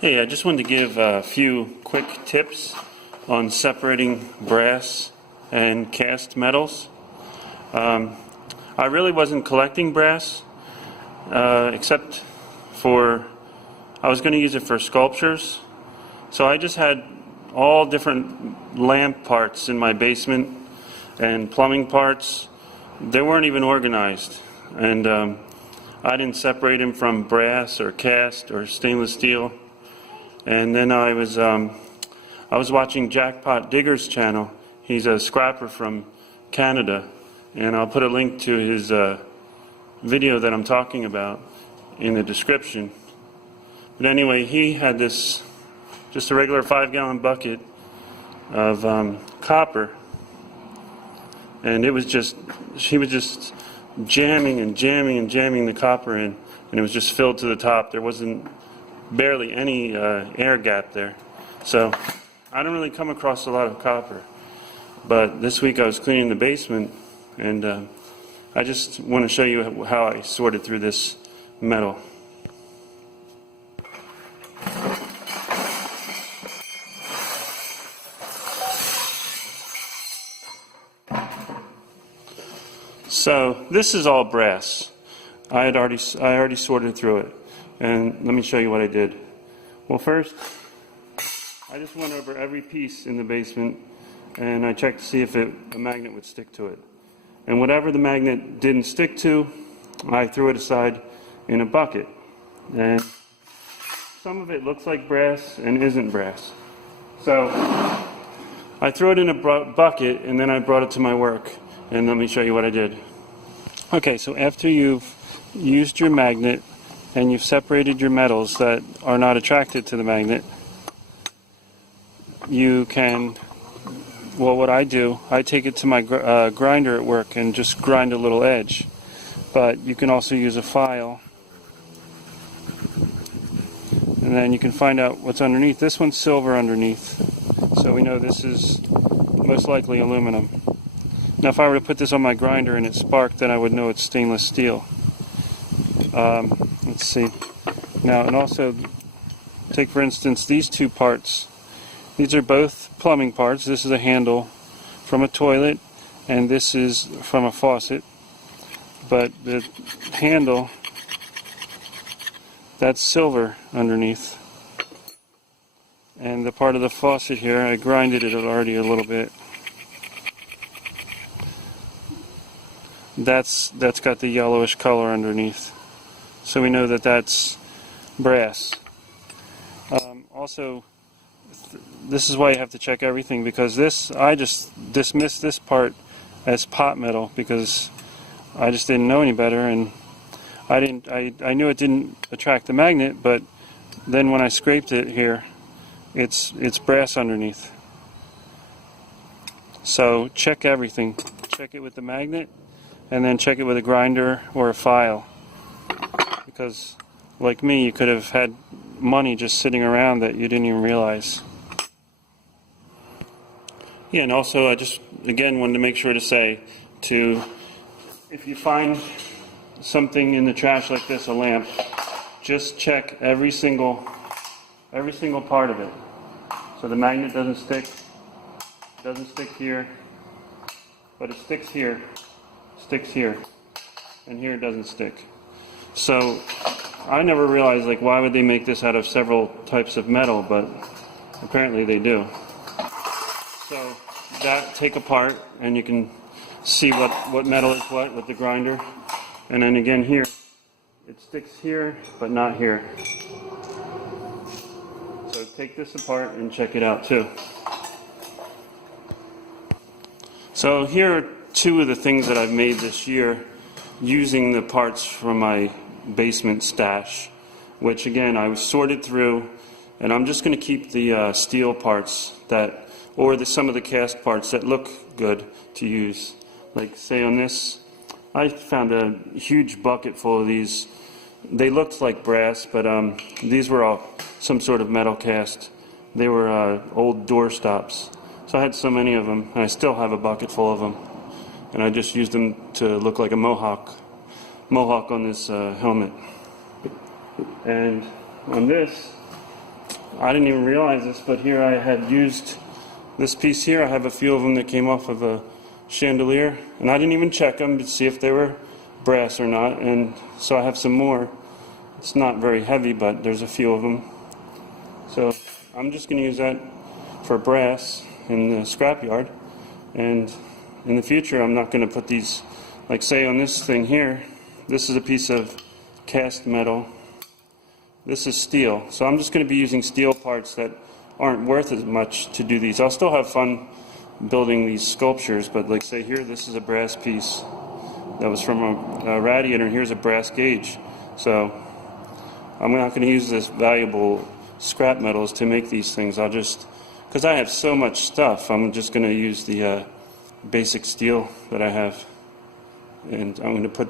Hey, I just wanted to give a few quick tips on separating brass and cast metals. I really wasn't collecting brass, except for, I was going to use it for sculptures. So I just had all different lamp parts in my basement and plumbing parts. They weren't even organized. And I didn't separate them from brass or cast or stainless steel. And then I was watching Jackpot Digger's channel. He's a scrapper from Canada, and I'll put a link to his video that I'm talking about in the description. But anyway, he had this, just a regular 5-gallon bucket of copper, and it was just, he was just jamming and jamming and jamming the copper in, and it was just filled to the top. There wasn't barely any air gap there. So I don't really come across a lot of copper, but this week I was cleaning the basement, and I just want to show you how I sorted through this metal. So this is all brass. I already sorted through it. And let me show you what I did. Well, first, I just went over every piece in the basement and I checked to see if a magnet would stick to it. And whatever the magnet didn't stick to, I threw it aside in a bucket. And some of it looks like brass and isn't brass. So I threw it in a bucket and then I brought it to my work. And let me show you what I did. Okay, so after you've used your magnet and you've separated your metals that are not attracted to the magnet, you can, well, what I do, I take it to my grinder at work and just grind a little edge. But you can also use a file, and then you can find out what's underneath. This one's silver underneath, so we know this is most likely aluminum. Now if I were to put this on my grinder and it sparked, then I would know it's stainless steel. Let's see. Now, and also, take for instance these two parts. These are both plumbing parts. This is a handle from a toilet, and this is from a faucet. But the handle, that's silver underneath. And the part of the faucet here, I grinded it already a little bit. That's got the yellowish color underneath. So we know that that's brass. Also, this is why you have to check everything, because this, I just dismissed this part as pot metal because I just didn't know any better, and I knew it didn't attract the magnet, but then when I scraped it here, it's brass underneath. So check everything. Check it with the magnet, and then check it with a grinder or a file. Because, like me, you could have had money just sitting around that you didn't even realize. Yeah, and also I just, again, wanted to make sure to say, if you find something in the trash like this, a lamp, just check every single part of it. So the magnet doesn't stick, it doesn't stick here, but it sticks here, and here it doesn't stick. So I never realized, like, why would they make this out of several types of metal, but apparently they do. So that, take apart and you can see what metal is what with the grinder. And then again here, it sticks here but not here. So take this apart and check it out too. So here are two of the things that I've made this year using the parts from my basement stash, which again I was sorted through, and I'm just going to keep the steel parts that, or some of the cast parts that look good to use. Like say on this, I found a huge bucket full of these. They looked like brass, but these were all some sort of metal cast. They were old door stops. So I had so many of them, and I still have a bucket full of them. And I just used them to look like a mohawk on this helmet. And on this, I didn't even realize this, but here I had used this piece here. I have a few of them that came off of a chandelier, and I didn't even check them to see if they were brass or not, and so I have some more. It's not very heavy, but there's a few of them. So I'm just going to use that for brass in the scrapyard, and in the future I'm not going to put these, like say on this thing here, this is a piece of cast metal, this is steel, so I'm just going to be using steel parts that aren't worth as much to do these. I'll still have fun building these sculptures, but like say here, this is a brass piece that was from a radiator, and here's a brass gauge. So I'm not going to use this valuable scrap metals to make these things. I'll just, because I have so much stuff, I'm just going to use the basic steel that I have, and I'm going to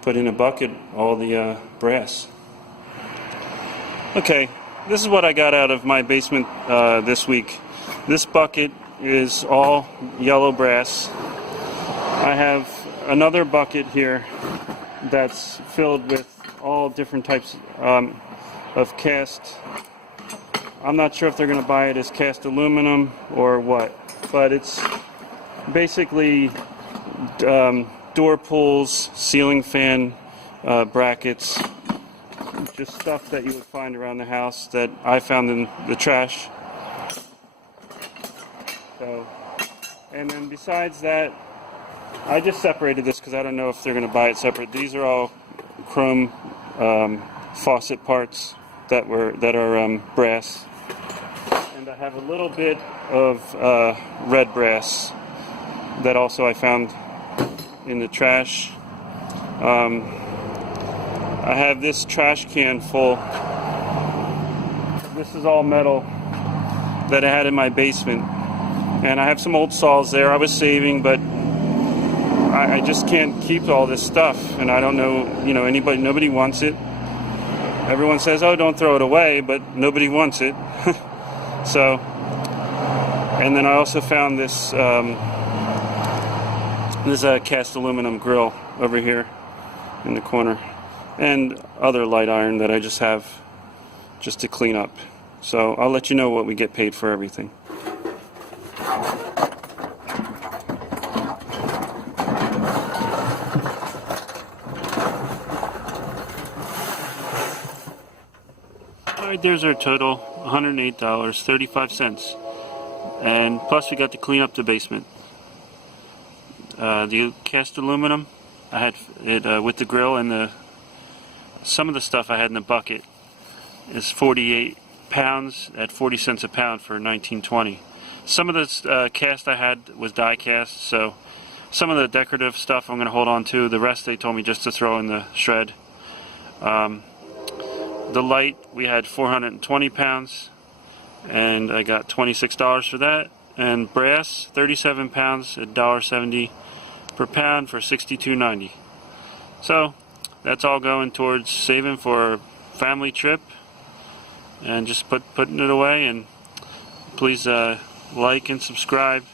put in a bucket all the brass. Okay, this is what I got out of my basement this week. This bucket is all yellow brass. I have another bucket here that's filled with all different types of cast. I'm not sure if they're going to buy it as cast aluminum or what, but it's basically door pulls, ceiling fan brackets, just stuff that you would find around the house that I found in the trash. So, and then besides that, I just separated this because I don't know if they're going to buy it separate. These are all chrome faucet parts that are brass, and I have a little bit of red brass that also I found in the trash. I have this trash can full. This is all metal that I had in my basement, and I have some old saws there I was saving, but I just can't keep all this stuff, and I don't know, nobody wants it. Everyone says, oh, don't throw it away, but nobody wants it. So, and then I also found this cast aluminum grill over here in the corner, and other light iron that I just have just to clean up. So I'll let you know what we get paid for everything. Alright, there's our total, $108.35, and plus we got to clean up the basement. The cast aluminum, I had it with the grill, and some of the stuff I had in the bucket is 48 pounds at 40 cents a pound for $19.20. Some of the cast I had was die cast, so some of the decorative stuff I'm going to hold on to. The rest they told me just to throw in the shred. The light, we had 420 pounds, and I got $26 for that. And brass, 37 pounds at $1.70 per pound for $62.90. So that's all going towards saving for a family trip, and just putting it away. And please like and subscribe,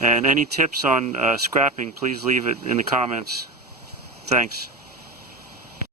and any tips on scrapping, please leave it in the comments. Thanks.